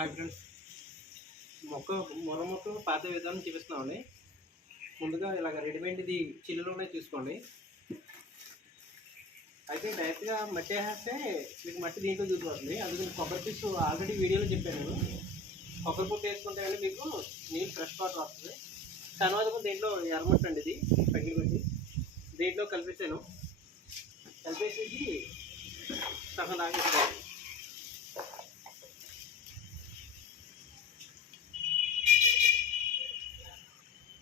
Hi friends, మొర మొక్కలు పాత విధానం చూపిస్తున్నామండి. ముందుగా ఇలాగ రెడీమేడ్ది చిల్లులోనే తీసుకోండి. అయితే డైరెక్ట్గా మట్టి వేస్తే మీకు మట్టి దీంట్లో చూసిపోతుంది. అందుకని కొబ్బరి పీసు ఆల్రెడీ వీడియోలో చెప్పాను నేను. కొబ్బరి పుట్టు వేసుకుంటే కానీ మీకు నీళ్ళు ఫ్రెష్ వాటర్ వస్తుంది. తర్వాత దీంట్లో ఎర్రమట్టి అండి, ఇది పగిలి కొట్టి దీంట్లో కలిపేసాను. కలిపేసి సగం తాగేసుకోవాలి.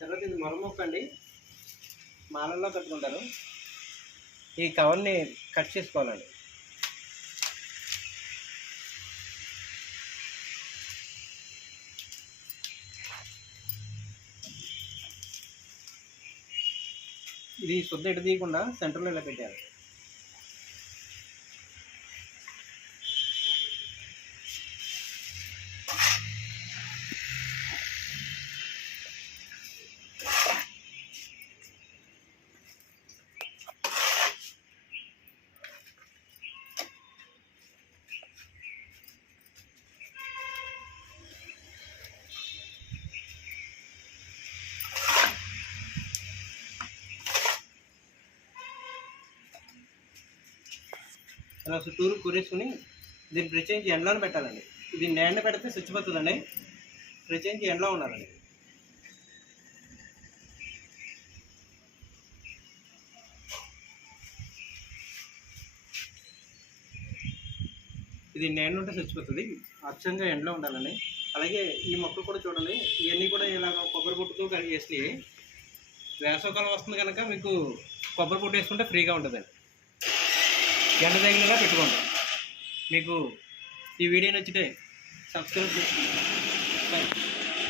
తర్వాత ఇది మొర మొక్క అండి, మాలల్లో కట్టుకుంటారు. ఈ కవర్ని కట్ చేసుకోవాలండి. ఇది శుద్ధ ఎటు తీయకుండా సెంటర్లో ఇలా పెట్టాలి. అలా చుట్టూరు కూరేసుకుని దీన్ని ప్రత్యేకించి ఎండలోనే పెట్టాలండి. ఇది ఎండ పెడితే స్విచ్చిపోతుందండి. ప్రత్యేకించి ఎండలో ఉండాలండి. ఇది ఎండ ఉంటే స్విచ్చిపోతుంది. అచ్చంగా ఎండలో ఉండాలండి. అలాగే ఈ మొక్కలు కూడా చూడండి, ఇవన్నీ కూడా ఇలాగ కొబ్బరి పొట్టుతో వేసి వేసవకాలం వస్తుంది కనుక మీకు కొబ్బరి పొట్టు వేసుకుంటే ఫ్రీగా ఉంటుందండి. ఎండ తగిలిలా పెట్టుకోండి. మీకు ఈ వీడియో నచ్చితే సబ్స్క్రైబ్ చేసుకోండి.